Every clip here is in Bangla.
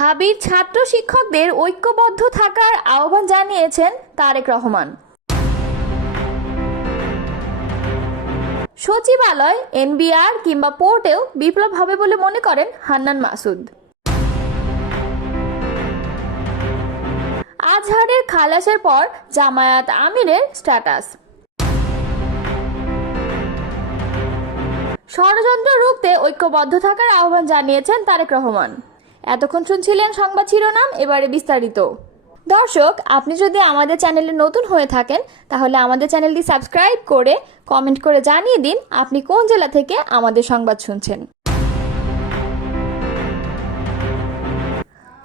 ঢাবির ছাত্র শিক্ষকদের ঐক্যবদ্ধ থাকার আহ্বান জানিয়েছেন তারেক রহমান। সচিবালয়, এনবিআর কিংবা পোর্টেও বিপ্লব হবে বলে মনে করেন হান্নান মাসুদ। আজহারের খালাসের পর জামায়াত আমিরের স্ট্যাটাস। ষড়যন্ত্র রুখতে ঐক্যবদ্ধ থাকার আহ্বান জানিয়েছেন তারেক রহমান। এতক্ষণ শুনছিলেন সংবাদ শিরোনাম, এবারে বিস্তারিত। দর্শক, আপনি যদি আমাদের চ্যানেলে নতুন হয়ে থাকেন তাহলে আমাদের চ্যানেলটি সাবস্ক্রাইব করে কমেন্ট করে জানিয়ে দিন আপনি কোন জেলা থেকে আমাদের সংবাদ শুনছেন।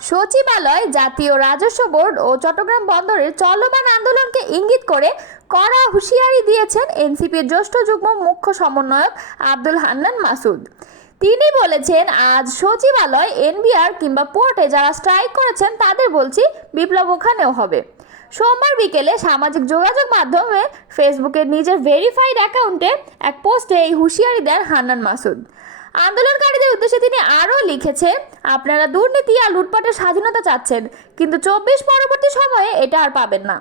সচিবালয়, জাতীয় রাজস্ব বোর্ড ও চট্টগ্রাম বন্দরের চলমান আন্দোলনকে ইঙ্গিত করে কড়া হুঁশিয়ারি দিয়েছেন এনসিপির জ্যেষ্ঠ যুগ্ম মুখ্য সমন্বয়ক আব্দুল হান্নান মাসুদ। তিনি বলেছেন, আজ সচিবালয়, এনবিআর কিংবা পোর্টে যারা স্ট্রাইক করেছেন তাদের বলছি বিপ্লব ওখানেও হবে। সোমবার বিকেলে সামাজিক যোগাযোগ মাধ্যমে ফেসবুকের নিজের ভেরিফাইড অ্যাকাউন্টে এক পোস্টে এই হুঁশিয়ারি দেন হান্নান মাসুদ। আন্দোলনকারীদের উদ্দেশ্যে তিনি আরও লিখেছেন, আপনারা দুর্নীতি আর লুটপাটের স্বাধীনতা চাচ্ছেন, কিন্তু 24 পরবর্তী সময়ে এটা আর পাবেন না।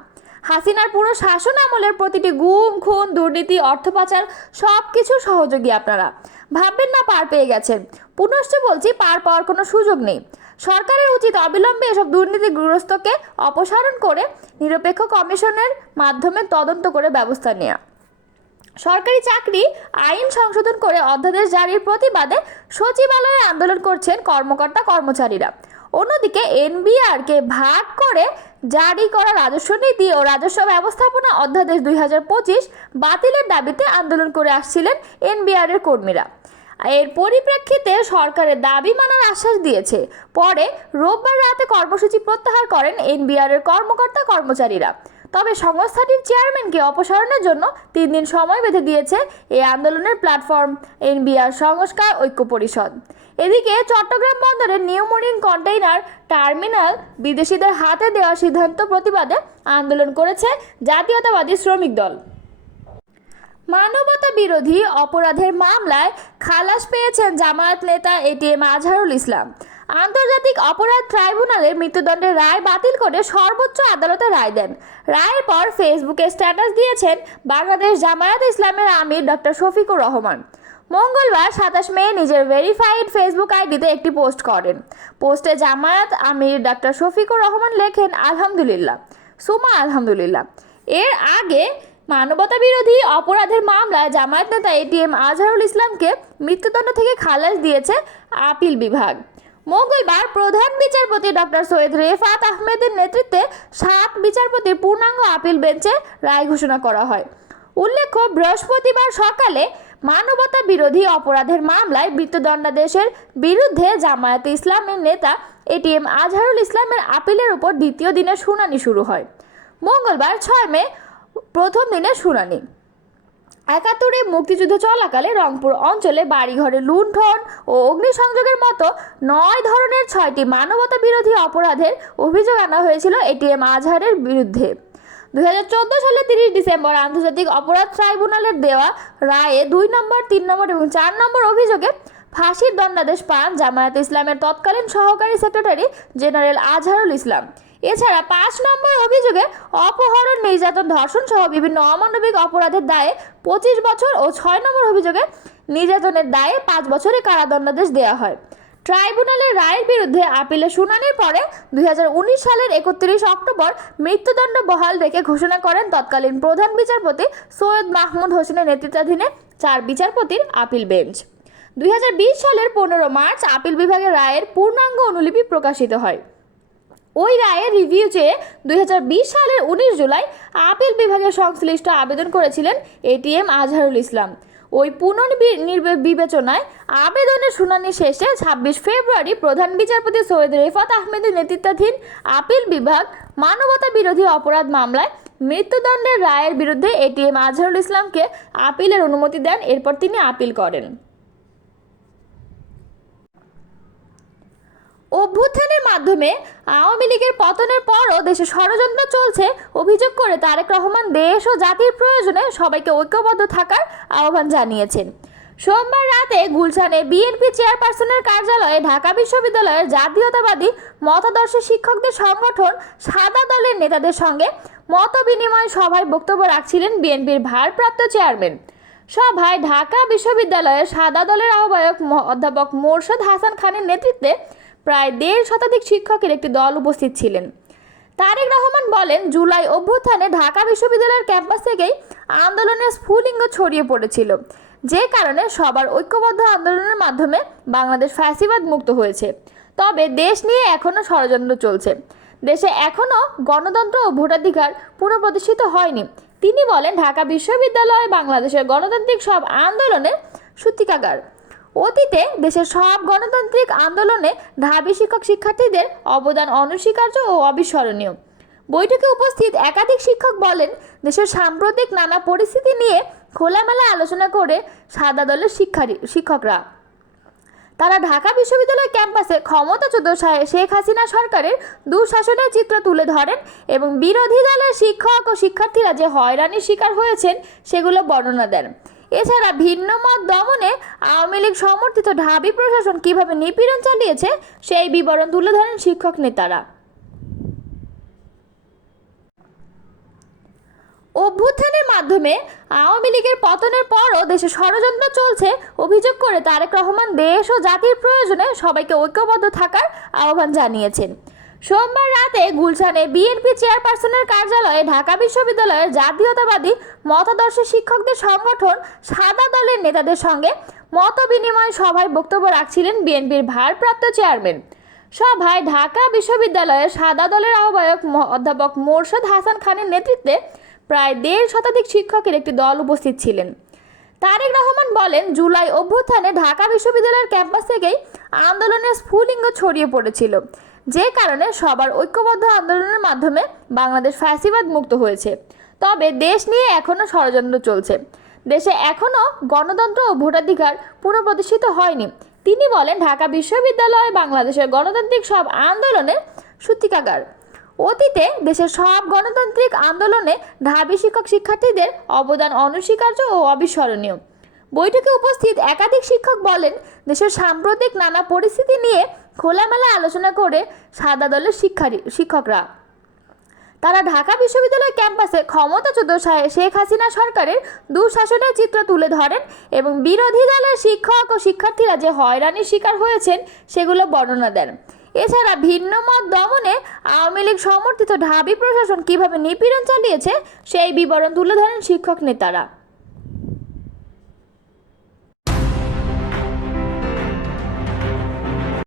হাসিনার পুরো শাসন আমলের প্রতিটি গুম, খুন, দুর্নীতি, অর্থ পাচার সব কিছু সহযোগী আপনারা। ভাববেন না পার পেয়ে গেছেন। পুনশ্চ বলছি, পার পাওয়ার কোনো সুযোগ নেই। সরকারের উচিত অবিলম্বে এসব দুর্নীতিগ্রস্তকে অপসারণ করে নিরপেক্ষ কমিশনের মাধ্যমে তদন্ত করে ব্যবস্থা নেওয়া। সরকারি চাকরি আইন সংশোধন করে অধ্যাদেশ জারির প্রতিবাদে সচিবালয়ে আন্দোলন করছেন কর্মকর্তা কর্মচারীরা। অন্যদিকে এনবিআরকে ভাগ করে জারি করা রাজস্ব নীতি ও রাজস্ব ব্যবস্থাপনা অধ্যাদেশ 2025 বাতিলের দাবিতে আন্দোলন করে আসছিলেন এনবিআরের কর্মীরা। এর পরিপ্রেক্ষিতে সরকারের দাবি মানার আশ্বাস দিয়েছে। পরে রোববার রাতে কর্মসূচি প্রত্যাহার করেন এনবিআরের কর্মকর্তা কর্মচারীরা। তবে সংস্থাটির চেয়ারম্যানকে অপসারণের জন্য 3 দিন সময় বেঁধে দিয়েছে এই আন্দোলনের প্ল্যাটফর্ম এনবিআর সংস্কার ঐক্য পরিষদ। এদিকে চট্টগ্রাম বন্দরের নিউ মেরিন কন্টেইনার টার্মিনাল বিদেশিদের হাতে দেওয়ার সিদ্ধান্ত প্রতিবাদে আন্দোলন করেছে জাতীয়তাবাদী শ্রমিক দল। মানবতা বিরোধী অপরাধের মামলায় খালাস পেয়েছেন জামায়াত নেতা এটিএম আজহারুল ইসলাম। আন্তর্জাতিক অপরাধ ট্রাইব্যুনালের মৃত্যুদণ্ডের রায় বাতিল করে সর্বোচ্চ আদালতে রায় দেন। রায়ের পর ফেসবুকে স্ট্যাটাস দিয়েছেন বাংলাদেশ জামায়াত ইসলামের আমির ডক্টর শফিকুর রহমান। মঙ্গলবার 27 মে নিজের ভেরিফাইড ফেসবুক আইডিতে একটি পোস্ট করেন। পোস্টে জামায়াত আমির ডক্টর শফিকুর রহমান লেখেন, আলহামদুলিল্লাহ, সুমা আলহামদুলিল্লাহ। এর আগে মানবতা বিরোধী অপরাধের মামলায় জামায়াত নেতা এটিএম আজহারুল ইসলামকে মৃত্যুদণ্ড থেকে খালাস দিয়েছে আপিল বিভাগ। মঙ্গলবার প্রধান বিচারপতি ডক্টর সৈয়দ রেফাত আহমেদের নেতৃত্বে 7 বিচারপতির পূর্ণাঙ্গ আপিল বেঞ্চে রায় ঘোষণা করা হয়। উল্লেখ্য, বৃহস্পতিবার সকালে মানবতা বিরোধী অপরাধের মামলায় মৃত্যুদণ্ডাদেশের বিরুদ্ধে জামায়াতে ইসলামের নেতা এটিএম আজহারুল ইসলামের আপিলের উপর দ্বিতীয় দিনের শুনানি শুরু হয়। মঙ্গলবার 6 মে প্রথম দিনের শুনানি। 71-এ মুক্তিযুদ্ধ চলাকালে রংপুর অঞ্চলে বাড়িঘরে লুণ্ঠন ও অগ্নিসংযোগের মতো 9 ধরনের 6টি মানবতা বিরোধী অপরাধের অভিযোগ আনা হয়েছিল এটিএম আজহারের বিরুদ্ধে। 2014 সালের 30 ডিসেম্বর আন্তর্জাতিক অপরাধ ট্রাইব্যুনালের দেওয়া রায়ে 2 নম্বর, 3 নম্বর এবং 4 নম্বর অভিযোগে ফাঁসির দণ্ডাদেশ পান জামায়াতে ইসলামের তৎকালীন সহকারী সেক্রেটারি জেনারেল আজহারুল ইসলাম। এছাড়া 5 নম্বর অভিযোগে অপহরণ, নির্যাতন, ধর্ষণ সহ বিভিন্ন অমানবিক অপরাধের দায়ে 25 বছর ও 6 নম্বর অভিযোগে নির্যাতনের দায়ে 5 বছরের কারাদণ্ডাদেশ দেওয়া হয়। ট্রাইব্যুনালের রায়ের বিরুদ্ধে আপিলের শুনানির পরে 2019 সালের 31 অক্টোবর মৃত্যুদণ্ড বহাল রেখে ঘোষণা করেন তৎকালীন প্রধান বিচারপতি সৈয়দ মাহমুদ হোসেনের নেতৃত্বাধীনে 4 বিচারপতির আপিল বেঞ্চ। 2020 সালের 15 মার্চ আপিল বিভাগের রায়ের পূর্ণাঙ্গ অনুলিপি প্রকাশিত হয়। ওই রায়ের রিভিউ চেয়ে 2020 সালের 19 জুলাই আপিল বিভাগের সংশ্লিষ্ট আবেদন করেছিলেন এটিএম আজহারুল ইসলাম। ওই পুনর্বিবেচনায় আবেদনের শুনানি শেষে 26 ফেব্রুয়ারি প্রধান বিচারপতি সৈয়দ রেফাত আহমেদের নেতৃত্বাধীন আপিল বিভাগ মানবতা বিরোধী অপরাধ মামলায় মৃত্যুদণ্ডের রায়ের বিরুদ্ধে এটিএম আজহারুল ইসলামকে আপিলের অনুমতি দেন। এরপর তিনি আপিল করেন। অভ্যুত্থানের মাধ্যমে আওয়ামী লীগের পতনের পরও দেশে ষড়যন্ত্র চলছে অভিযোগ করে তারেক রহমান দেশ ও জাতির প্রয়োজনে সবাইকে ঐক্যবদ্ধ থাকার আহ্বান জানিয়েছেন। সোমবার রাতে গুলশানে বিএনপি চেয়ারপারসনের কার্যালয়ে ঢাকা বিশ্ববিদ্যালয়ের জাতীয়তাবাদী মতাদর্শ শিক্ষকদের সংগঠন সাদা দলের নেতাদের সঙ্গে মত বিনিময় সভায় বক্তব্য রাখছিলেন বিএনপির ভারপ্রাপ্ত চেয়ারম্যান। সভায় ঢাকা বিশ্ববিদ্যালয়ের সাদা দলের আহ্বায়ক অধ্যাপক মোরশেদ হাসান খানের নেতৃত্বে প্রায় 1.5 শতাধিক শিক্ষকের একটি দল উপস্থিত ছিলেন। তারেক রহমান বলেন, জুলাই অভ্যুত্থানে ঢাকা বিশ্ববিদ্যালয়ের ক্যাম্পাস থেকেই আন্দোলনের স্ফুলিঙ্গ ছড়িয়ে পড়েছিল, যে কারণে সবার ঐক্যবদ্ধ আন্দোলনের মাধ্যমে বাংলাদেশ ফ্যাসিবাদ মুক্ত হয়েছে। তবে দেশ নিয়ে এখনও ষড়যন্ত্র চলছে। দেশে এখনও গণতন্ত্র ও ভোটাধিকার পুনঃপ্রতিষ্ঠিত হয়নি। তিনি বলেন, ঢাকা বিশ্ববিদ্যালয় বাংলাদেশের গণতান্ত্রিক সব আন্দোলনের সূতিকাগার। অতীতে দেশের সব গণতান্ত্রিক আন্দোলনে ঢাবি শিক্ষক শিক্ষার্থীদের অবদান অনস্বীকার্য ও অবিস্মরণীয়। বৈঠকে উপস্থিত একাধিক শিক্ষক বলেন, দেশের সাম্প্রতিক নানা পরিস্থিতি নিয়ে খোলামেলা আলোচনা করে সাদা দলের শিক্ষকরা তারা ঢাকা বিশ্ববিদ্যালয় ক্যাম্পাসে ক্ষমতাচ্যুত শেখ হাসিনা সরকারের দুঃশাসনের চিত্র তুলে ধরেন এবং বিরোধী দলের শিক্ষক ও শিক্ষার্থীরা যে হয়রানির শিকার হয়েছেন সেগুলো বর্ণনা দেন। এছাড়া ভিন্ন মত দমনে আওয়ামী লীগ সমর্থিত ঢাবি প্রশাসন কিভাবে নিপীড়ন চালিয়েছে সেই বিবরণ তুলে ধরেন শিক্ষক নেতারা। অভ্যুত্থানের মাধ্যমে আওয়ামী লীগের পতনের পরও দেশে ষড়যন্ত্র চলছে অভিযোগ করে তারেক রহমান দেশ ও জাতির প্রয়োজনে সবাইকে ঐক্যবদ্ধ থাকার আহ্বান জানিয়েছেন। সোমবার রাতে গুলশানে বিএনপি চেয়ারপারসনের কার্যালয়ে ঢাকা বিশ্ববিদ্যালয়ের জাতীয়তাবাদী মতাদর্শ শিক্ষকদের সংগঠন সাদা দলের নেতাদের সঙ্গে মত বিনিময় সভায় বক্তব্য রাখছিলেন বিএনপির ভারপ্রাপ্ত চেয়ারম্যান। সভায় ঢাকা বিশ্ববিদ্যালয়ের সাদা দলের আহ্বায়ক অধ্যাপক মোরশেদ হাসান খানের নেতৃত্বে প্রায় 1.5 শতাধিক শিক্ষকের একটি দল উপস্থিত ছিলেন। তারেক রহমান বলেন, জুলাই অভ্যুত্থানে ঢাকা বিশ্ববিদ্যালয়ের ক্যাম্পাস থেকেই আন্দোলনের স্ফুলিঙ্গ ছড়িয়ে পড়েছিল, যে কারণে সবার ঐক্যবদ্ধ আন্দোলনের মাধ্যমে বাংলাদেশ ফ্যাসিবাদ মুক্ত হয়েছে। তবে দেশ নিয়ে এখনও ষড়যন্ত্র চলছে। দেশে এখনও গণতন্ত্র ও ভোটাধিকার পুনঃপ্রতিষ্ঠিত হয়নি। তিনি বলেন, ঢাকা বিশ্ববিদ্যালয় বাংলাদেশের গণতান্ত্রিক সব আন্দোলনের সূতিকাগার। অতীতে দেশের সব গণতান্ত্রিক আন্দোলনে ঢাবি শিক্ষক শিক্ষার্থীদের অবদান অনস্বীকার্য ও অবিস্মরণীয়। বৈঠকে উপস্থিত একাধিক শিক্ষক বলেন, দেশের সাম্প্রতিক নানা পরিস্থিতি নিয়ে খোলামেলা আলোচনা করে সাদা দলের শিক্ষকরা তারা ঢাকা বিশ্ববিদ্যালয় ক্যাম্পাসে ক্ষমতাচ্যুত শেখ হাসিনা সরকারের দুঃশাসনের চিত্র তুলে ধরেন এবং বিরোধী দলের শিক্ষক ও শিক্ষার্থীরা যে হয়রানির শিকার হয়েছেন সেগুলো বর্ণনা দেন। এছাড়া ভিন্ন মত দমনে আওয়ামী লীগ সমর্থিত ঢাবি প্রশাসন কিভাবে নিপীড়ন চালিয়েছে সেই বিবরণ তুলে ধরেন শিক্ষক নেতারা।